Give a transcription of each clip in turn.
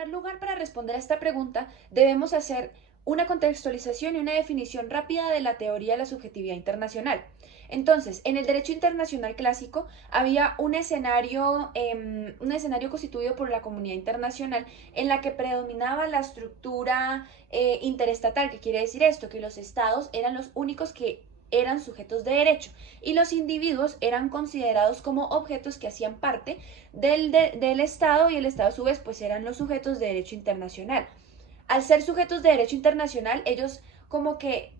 primer lugar, para responder a esta pregunta, debemos hacer una contextualización y una definición rápida de la teoría de la subjetividad internacional. Entonces, en el derecho internacional clásico había un escenario constituido por la comunidad internacional en la que predominaba la estructura interestatal. ¿Qué quiere decir esto? Que los estados eran los únicos que eran sujetos de derecho y los individuos eran considerados como objetos que hacían parte del Estado, y el Estado a su vez pues eran los sujetos de derecho internacional. Al ser sujetos de derecho internacional, ellos como que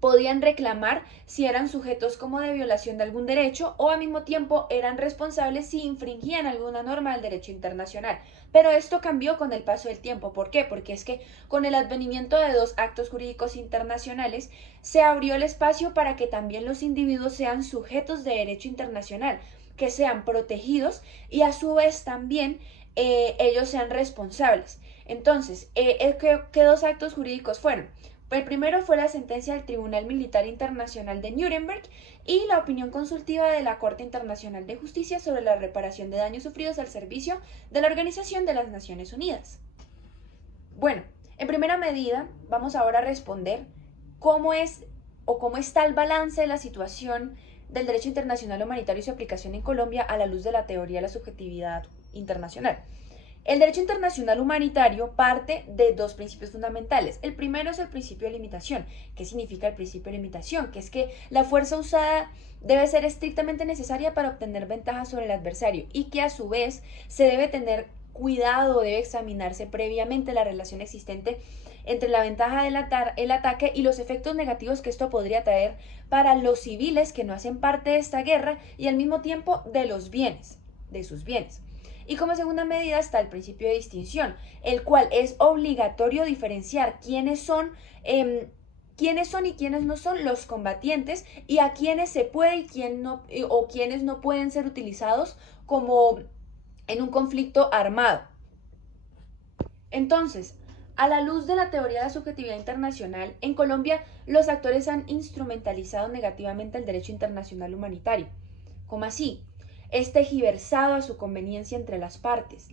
podían reclamar si eran sujetos como de violación de algún derecho, o al mismo tiempo eran responsables si infringían alguna norma del derecho internacional. Pero esto cambió con el paso del tiempo. ¿Por qué? Porque es que con el advenimiento de dos actos jurídicos internacionales se abrió el espacio para que también los individuos sean sujetos de derecho internacional, que sean protegidos y a su vez también ellos sean responsables. Entonces, ¿qué dos actos jurídicos fueron? El primero fue la sentencia del Tribunal Militar Internacional de Nuremberg y la opinión consultiva de la Corte Internacional de Justicia sobre la reparación de daños sufridos al servicio de la Organización de las Naciones Unidas. Bueno, en primera medida, vamos ahora a responder cómo está el balance de la situación del derecho internacional humanitario y su aplicación en Colombia a la luz de la teoría de la subjetividad internacional. El derecho internacional humanitario parte de dos principios fundamentales. El primero es el principio de limitación. ¿Qué significa el principio de limitación? Que es que la fuerza usada debe ser estrictamente necesaria para obtener ventaja sobre el adversario, y que a su vez se debe tener cuidado, debe examinarse previamente la relación existente entre la ventaja del ataque y los efectos negativos que esto podría traer para los civiles que no hacen parte de esta guerra, y al mismo tiempo de sus bienes. Y como segunda medida está el principio de distinción, el cual es obligatorio diferenciar quiénes son y quiénes no son los combatientes, y a quiénes se puede y quién no, o quiénes no pueden ser utilizados como en un conflicto armado. Entonces, a la luz de la teoría de la subjetividad internacional, en Colombia los actores han instrumentalizado negativamente el derecho internacional humanitario. ¿Cómo así? Es tergiversado a su conveniencia entre las partes,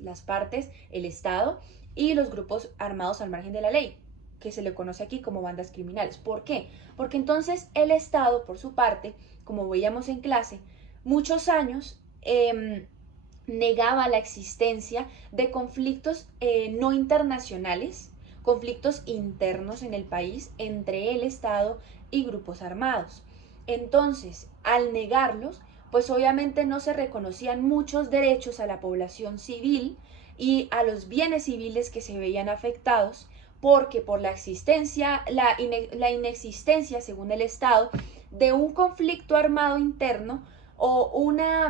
el Estado y los grupos armados al margen de la ley, que se le conoce aquí como bandas criminales. ¿Por qué? Porque entonces el Estado, por su parte, como veíamos en clase, muchos años negaba la existencia de conflictos no internacionales, conflictos internos en el país entre el Estado y grupos armados. Entonces, al negarlos, pues obviamente no se reconocían muchos derechos a la población civil y a los bienes civiles que se veían afectados, porque por la inexistencia, según el Estado, de un conflicto armado interno o una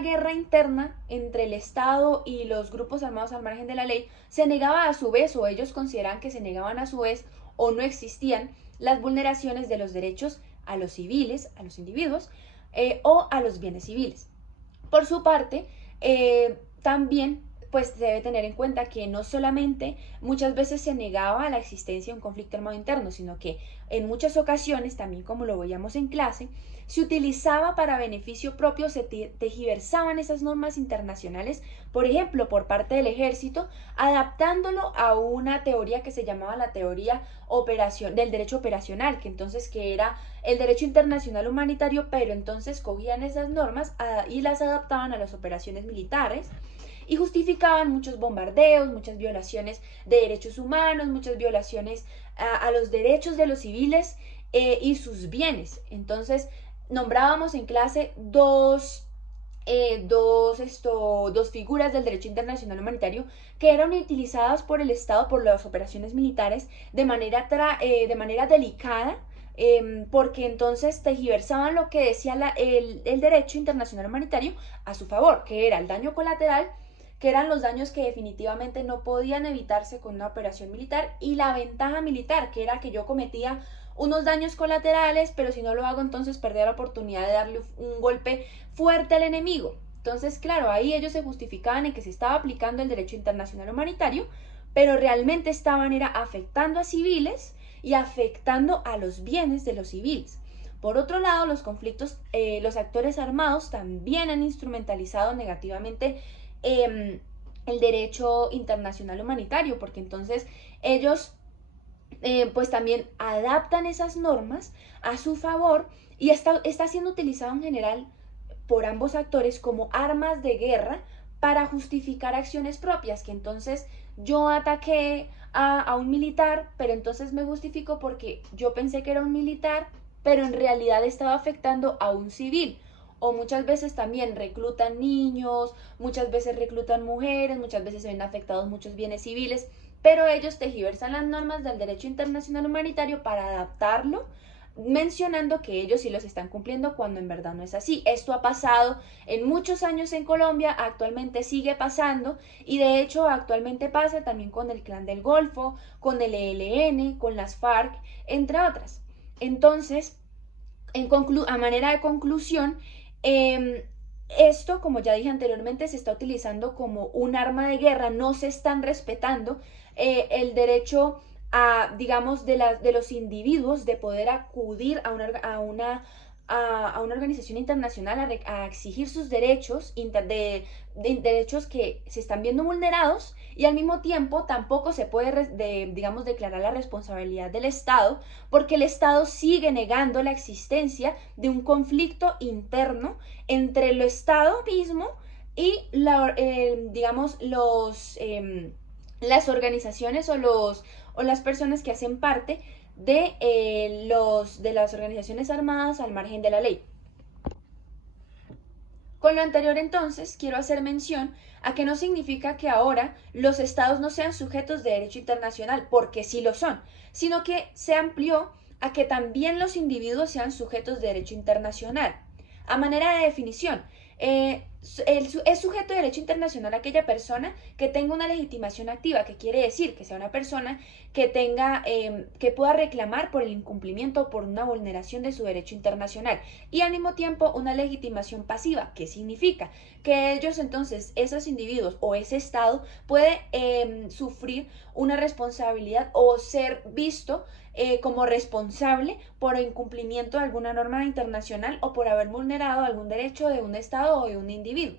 guerra interna entre el Estado y los grupos armados al margen de la ley, se negaba a su vez, o ellos consideraban que se negaban a su vez, o no existían las vulneraciones de los derechos a los civiles, a los individuos, o a los bienes civiles. Por su parte, también pues se debe tener en cuenta que no solamente muchas veces se negaba la existencia de un conflicto armado interno, sino que en muchas ocasiones, también como lo veíamos en clase, se utilizaba para beneficio propio, se tergiversaban esas normas internacionales, por ejemplo, por parte del ejército, adaptándolo a una teoría que se llamaba la teoría del derecho operacional, que era el derecho internacional humanitario, pero entonces cogían esas normas y las adaptaban a las operaciones militares, y justificaban muchos bombardeos, muchas violaciones de derechos humanos, muchas violaciones a los derechos de los civiles y sus bienes. Entonces, nombrábamos en clase dos figuras del derecho internacional humanitario que eran utilizadas por el Estado, por las operaciones militares, de manera delicada, porque entonces tergiversaban lo que decía el derecho internacional humanitario a su favor, que era el daño colateral, que eran los daños que definitivamente no podían evitarse con una operación militar, y la ventaja militar, que era que yo cometía unos daños colaterales, pero si no lo hago, entonces perdía la oportunidad de darle un golpe fuerte al enemigo. Entonces, claro, ahí ellos se justificaban en que se estaba aplicando el derecho internacional humanitario, pero realmente estaban afectando a civiles y afectando a los bienes de los civiles. Por otro lado, los actores armados también han instrumentalizado negativamente el derecho internacional humanitario, porque entonces ellos pues también adaptan esas normas a su favor y está siendo utilizado en general por ambos actores como armas de guerra para justificar acciones propias, que entonces yo ataqué a un militar, pero entonces me justifico porque yo pensé que era un militar, pero en realidad estaba afectando a un civil. O muchas veces también reclutan niños, muchas veces reclutan mujeres, muchas veces se ven afectados muchos bienes civiles, pero ellos tergiversan las normas del derecho internacional humanitario para adaptarlo, mencionando que ellos sí los están cumpliendo cuando en verdad no es así. Esto ha pasado en muchos años en Colombia, actualmente sigue pasando y de hecho actualmente pasa también con el Clan del Golfo, con el ELN, con las FARC, entre otras. Entonces, a manera de conclusión, esto, como ya dije anteriormente, se está utilizando como un arma de guerra, no se están respetando el derecho a, digamos, de los individuos de poder acudir a una organización internacional a exigir sus derechos, derechos que se están viendo vulnerados y al mismo tiempo tampoco se puede, digamos, declarar la responsabilidad del Estado porque el Estado sigue negando la existencia de un conflicto interno entre el Estado mismo y digamos las organizaciones o las personas que hacen parte de las organizaciones armadas al margen de la ley. Con lo anterior entonces, quiero hacer mención a que no significa que ahora los estados no sean sujetos de derecho internacional, porque sí lo son, sino que se amplió a que también los individuos sean sujetos de derecho internacional. A manera de definición, es sujeto de derecho internacional aquella persona que tenga una legitimación activa, que quiere decir que sea una persona que tenga, que pueda reclamar por el incumplimiento o por una vulneración de su derecho internacional y al mismo tiempo una legitimación pasiva, que significa que ellos entonces, esos individuos o ese Estado puede sufrir una responsabilidad o ser visto como responsable por incumplimiento de alguna norma internacional o por haber vulnerado algún derecho de un Estado o de un individuo.